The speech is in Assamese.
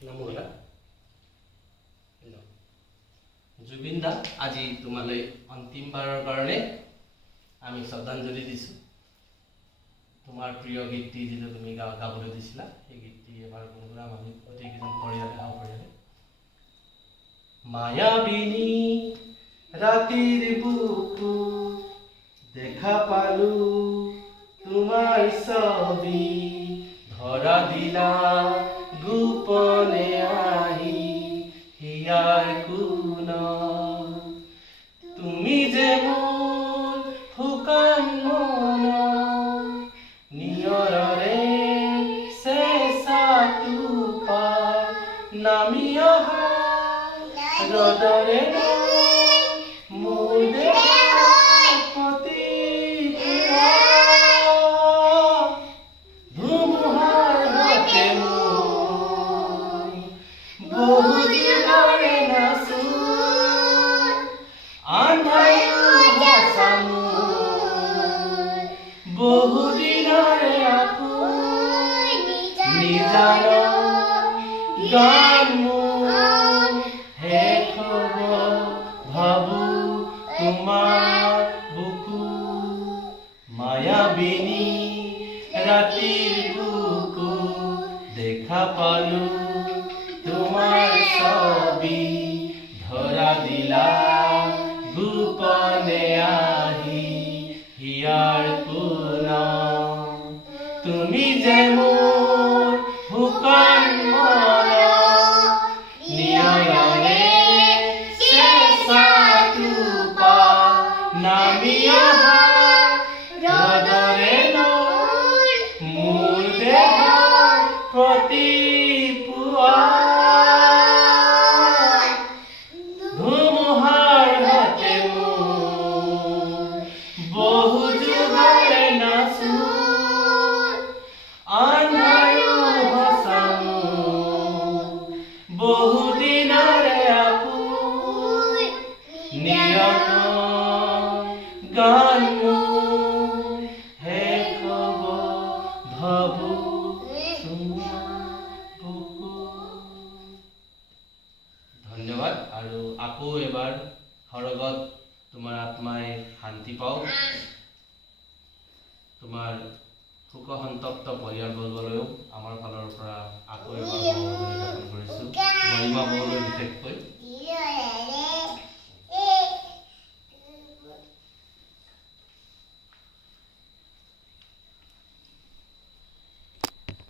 নমস্কাৰ জুবিন দা আজি তোমালৈ অন্তিমবাৰৰ কাৰণে আমি শ্ৰদ্ধাঞ্জলি দিছোঁ। তোমাৰ প্ৰিয় গীতটি যিটো তুমি গাবলৈ দিছিলা সেই গীতটি এবাৰ গুণগুণাম আমি গোটেইকেইজন পৰিয়ালে সপৰিয়ালে। মায়াবিনী ৰাতিৰ বুকু দেখা পালো তোমাৰ ছবি, ধৰা দিলা গোপনে আহি হিয়াৰ কোণত। তুমি যে মোৰ শুকান মনৰ নিয়ৰৰে চেঁচা টোপাল নামি অহা ৰদৰে মোৰ দেহৰ প্ৰতিক্ৰিয়া। ধুমুহাৰ হাতে মোৰ বহুদিনৰে নাচো, আন্ধাৰো ভাষা মোৰ বহুদিনৰে আপোন। নিজান গান মোৰ শেষ হ'ব ভাবো তোমাৰ বুকু। মায়াবিনী ৰাতিৰ বুকু দেখা পালো তোমাৰ ছবি, ধৰা দিলা গোপনে আহি হিয়াৰ কোণত। তুমি যে মোৰ শুকান মনৰ নিয়ৰৰে চেঁচা টোপাল নামি অহা ৰদৰে মোৰ দেহৰ প্ৰতিপুৱা। ধুমুহাৰ হাতে মোৰ বহু যুগৰে নাচো, আন্ধাৰো ভাষা মোৰ বহুদিনৰে আপোন। নিয়ন গান মোৰ শেষ হ'ব ভাবো তোমাৰ বুকু। ধন্যবাদ। আৰু আকৌ এবাৰ সৰগত তোমাৰ আত্মাই শান্তি পাওক। তোমাৰ শোকসন্তপ্ত পৰিয়ালবৰ্গলৈও আমাৰ ফালৰ পৰা আকৌ এবাৰ সমবেদনা জ্ঞাপন কৰিছোঁ, গৰিমা বৌলৈ বিশেষকৈ।